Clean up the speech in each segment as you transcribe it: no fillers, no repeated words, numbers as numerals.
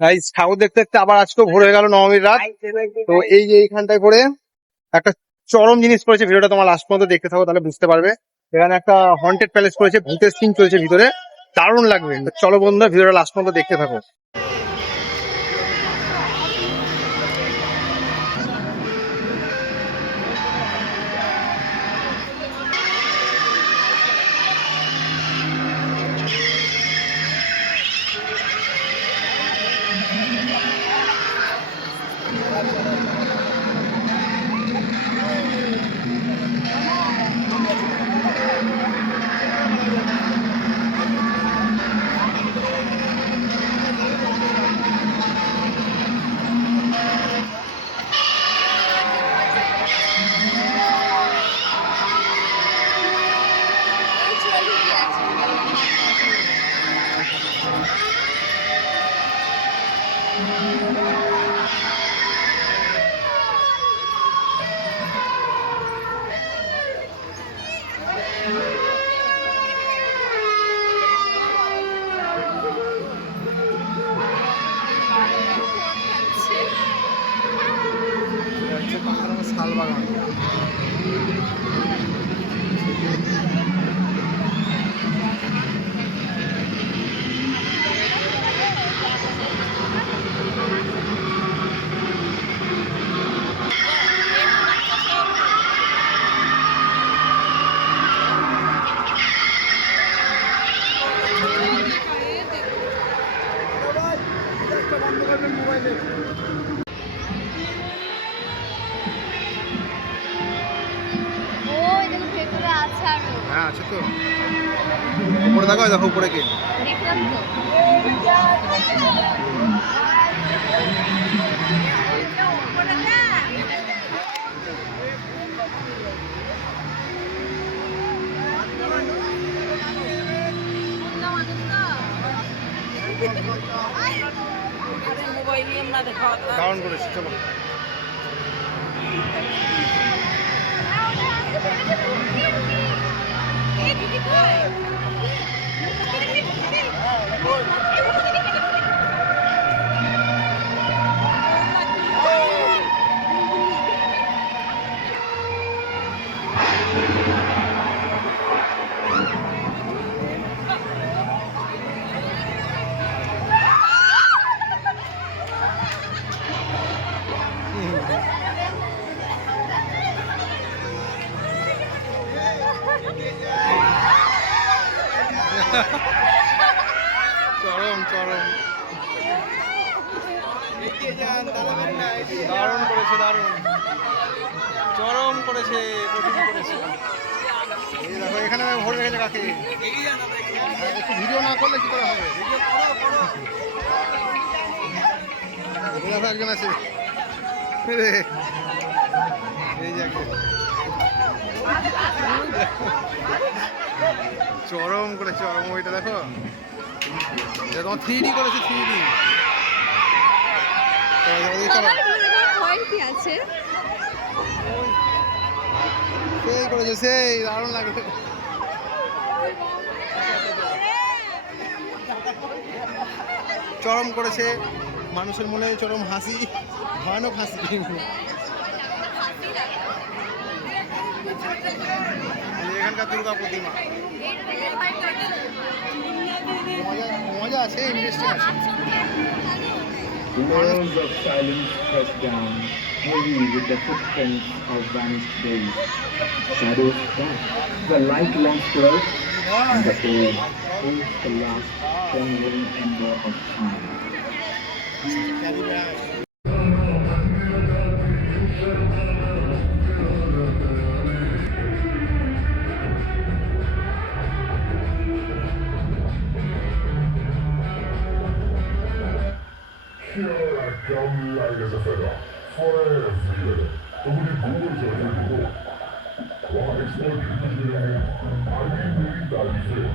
Guys ঠাকুর দেখতে দেখতে আবার আজকেও ভোর হয়ে গেল, নবমীর রাত। তো এই যে এইখানটায় করে একটা চরম জিনিস করেছে, ভিডিওটা তোমার লাস্ট পর্যন্ত দেখতে থাকো তাহলে বুঝতে পারবে। এখানে একটা হন্টেড প্যালেস করেছে, ভূতের সিন চলছে ভিতরে, দারুণ লাগবে। তো চলো বন্ধুরা, ভিডিওটা লাস্ট পর্যন্ত দেখতে থাকো। শাল বাগান। হ্যাঁ আছে তো, উপরে দেখো, দেখো উপরে কি দেখলাম তো। দারুণ করেছে। চলো চরম চরম, দারুণ করেছে, দারুণ চরম করেছে, কঠিন করেছে। এই দেখো এখানে ভরে রেখেছে কাকে, একটু ভিডিও না করলে কি করে হবে। দেখো একজন আছে, এই যে চরম করেছে, চরম। ওইটা দেখো, তোমার 3D করেছে, 3D। সেই করেছে, সেই দারুণ লাগবে। চরম করেছে, মানুষের মনে চরম হাসি, ভয়ানক হাসি। এখানকার দুর্গা প্রতিমা মজা আছে, ইন্টারেস্টিং আছে। Walls of silence press down, heavy with the footprints of vanished days. Shadows back, the light once close, and the day holds the last trembling ember of time. Here I come light as a feather, fire everywhere. Nobody goes everywhere. Quite extraordinary. I mean, really bad fair.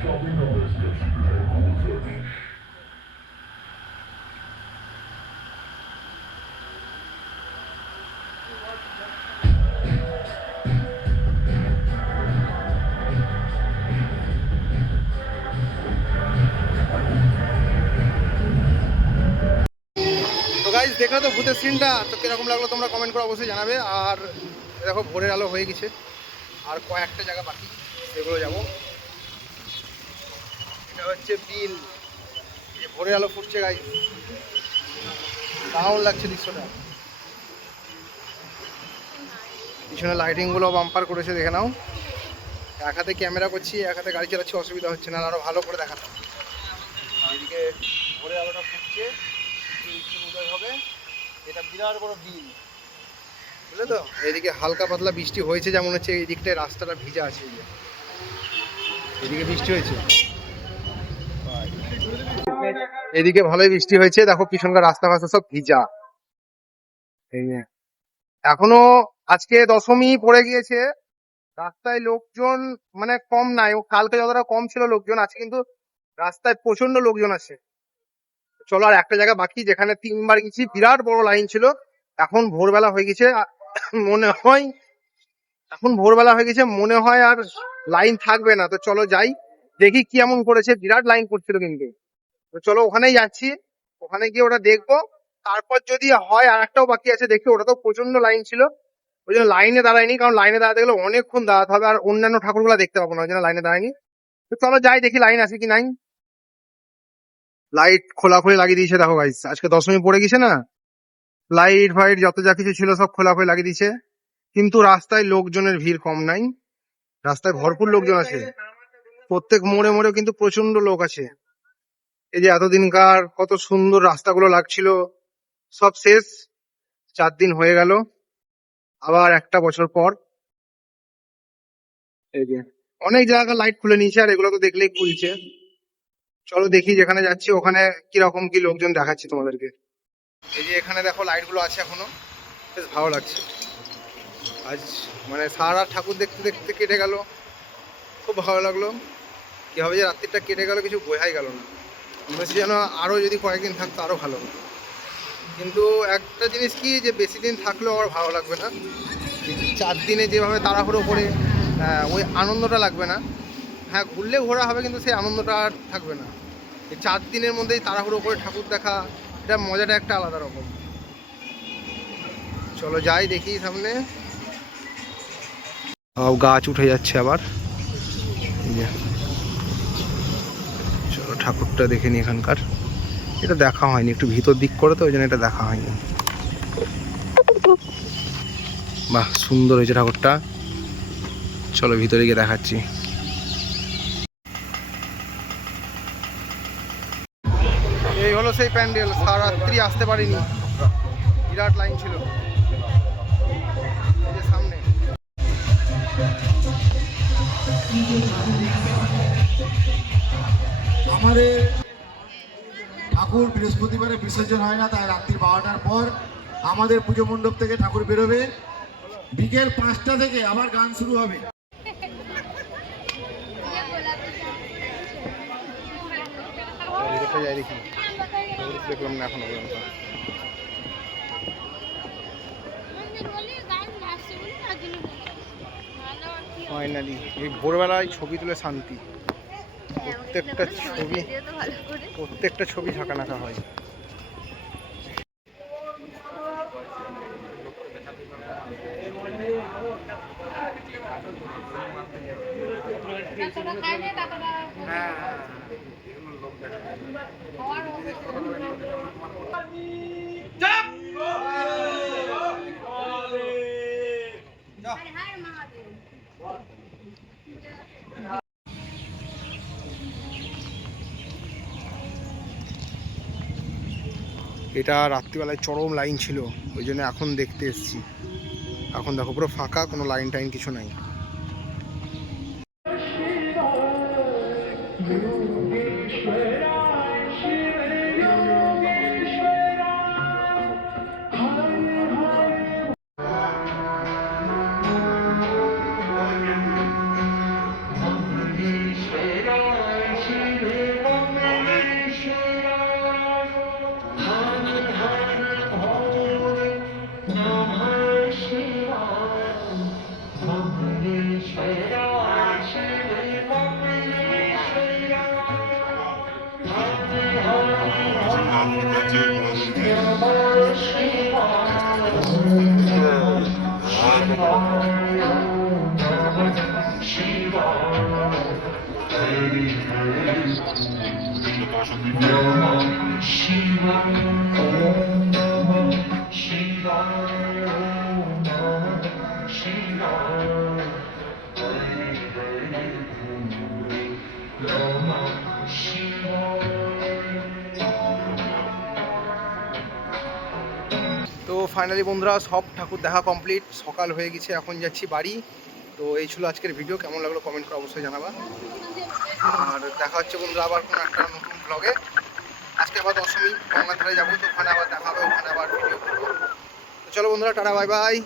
Shopping on this gets you to goes everywhere. Guys দেখো তো ভূতের সিনটা, তো কিরকম লাগলো তোমরা comment করে অবশ্যই জানাবে। আর দেখো ভোরের আলো হয়ে গেছে, আর কয়েকটা জায়গা বাকি, সেগুলো যাবো। এটা হচ্ছে বিল, এই যে ভোরের আলো ফুটছে গাইস, দারুণ লাগছে দৃশ্যটা। পিছনে লাইটিং গুলো বাম্পার করেছে, দেখে নাও। এক হাতে ক্যামেরা করছি, এক হাতে গাড়ি চালাচ্ছি, অসুবিধা হচ্ছে না, আরো ভালো করে দেখাতাম। এদিকে ভোরের আলোটা ফুটছে, সূর্য উদয় হবে। এটা বিরাট বড় বিল, বুঝলে তো। এদিকে হালকা পাতলা বৃষ্টি হয়েছে, যেমন হচ্ছে এই দিকটায় রাস্তাটা ভিজা আছে, এদিকে বৃষ্টি হয়েছে, এদিকে ভালোই বৃষ্টি হয়েছে। দেখো পিছনকার রাস্তা ফাস্তা সব ভিজা। এই যে এখনো আজকে দশমী পড়ে গিয়েছে, রাস্তায় লোকজন মানে কম নাই। কালকে যতটা কম ছিল লোকজন, আছে কিন্তু রাস্তায় প্রচন্ড লোকজন আছে। চলো আর একটা জায়গা বাকি, যেখানে 3বার গেছি, বিরাট বড় লাইন ছিল। এখন ভোরবেলা হয়ে গেছে, মনে হয় মনে হয় আর লাইন থাকবে না। তো চলো যাই, দেখি কি এমন করেছে, বিরাট লাইন করছিল কিন্তু। তো চলো ওখানেই যাচ্ছি, ওখানে গিয়ে ওটা দেখবো। তারপর যদি হয়, আর একটাও বাকি আছে দেখি, ওটা তো প্রচন্ড লাইন ছিল, ওই জন্য লাইনে দাঁড়ায়নি। কারণ লাইনে দাঁড়াতে গেলে অনেকক্ষণ দাঁড়াতে হবে, আর অন্যান্য ঠাকুরগুলো দেখতে পাবো না, ওই জন্য লাইনে দাঁড়ায়নি। তো চলো যাই, দেখি লাইন আছে কি নাই। লাইট খোলাখুলি লাগিয়ে দিয়েছে, দেখো গাইস আজকে দশমী পড়ে গেছে না, লাইট ফাইট যত যা কিছু ছিল সব খোলাখুলি লাগিয়ে দিয়েছে। কিন্তু রাস্তায় লোকজনের ভিড় কম নাই, রাস্তায় ভরপুর লোকজন আছে। প্রত্যেক মোড়ে মোড়ে কিন্তু প্রচন্ড লোক আছে। এই যে এতদিনকার কত সুন্দর রাস্তাগুলো লাগছিল, সব শেষ। 4 দিন হয়ে গেল, আবার একটা বছর পর। এই যে অনেক জায়গা লাইট খুলে নিয়েছে, আর এগুলো তো দেখলেই খুলছে। চলো দেখি যেখানে যাচ্ছি ওখানে কিরকম কি লোকজন দেখাচ্ছি তোমাদেরকে। এই যে এখানে দেখো লাইট গুলো আছে এখনো, বেশ ভালো লাগছে। আজ মানে সারা রাত ঠাকুর দেখতে দেখতে কেটে গেল, খুব ভালো লাগলো। কিভাবে যে রাত্রিটা কেটে গেল কিছু বোঝাই গেল না, মনে হচ্ছে যেন আরো যদি কয়েকদিন থাকতো আরো ভালো হতো। কিন্তু একটা জিনিস কি, যে বেশি দিন থাকলেও আর ভালো লাগবে না। 4 দিনে যেভাবে তাড়াহুড়ো করে ওই আনন্দটা লাগবে না। হ্যাঁ ঘুরলে ঘোরা হবে, কিন্তু সেই আনন্দটা আর থাকবে না। এই 4 দিনের মধ্যেই তাড়াহুড়ো করে ঠাকুর দেখা, এটা মজাটা একটা আলাদা রকম। চলো যাই দেখি সামনে। গাছ উঠে যাচ্ছে আবার, চলো ঠাকুরটা দেখে নি এখানকার। এটা দেখা হয়নি, একটু ভিতর দিক করে তো ওই জন্য এটা দেখা হয়নি। বাহ সুন্দর হয়েছে ঠাকুরটা, চলো ভিতরে গিয়ে দেখাচ্ছি। এই হলো সেই প্যান্ডেল, সারা রাত্রি আসতে পারিনি, বিরাট লাইন ছিল। এই যে সামনে আমাদের ঠাকুর বৃহস্পতিবারে বিসর্জন হয় না, তাই রাত্রি 12টার পর আমাদের পুজো মণ্ডপ থেকে ঠাকুর বেরোবে। বিকেল 5টা থেকে আবার গান শুরু হবে। দেখি দেখলাম না এখনো পর্যন্ত। ফাইনালি এই ভোরবেলায় ছবি তুলে শান্তি। প্রত্যেকটা ছবি ঝাঁকানাকা হয়। এটা রাত্রিবেলায় চরম লাইন ছিল, ওই জন্য এখন দেখতে এসেছি। এখন দেখো পুরো ফাঁকা, কোনো লাইন টাইন কিছু নাই। তো ফাইনালি বন্ধুরা সব ঠাকুর দেখা কমপ্লিট, সকাল হয়ে গেছে, এখন যাচ্ছি বাড়ি। তো এই ছিল আজকের ভিডিও, কেমন লাগলো কমেন্ট করে অবশ্যই জানাবা। আর দেখা হচ্ছে বন্ধুরা আবার কোনো একটা নতুন ব্লগে। আজকে আবার দশমী গঙ্গার ধারে যাবো, তো ওখানে আবার দেখা হবে, ওখানে আবার ভিডিও করবো। তো চলো বন্ধুরা, টাটা, বাই বাই।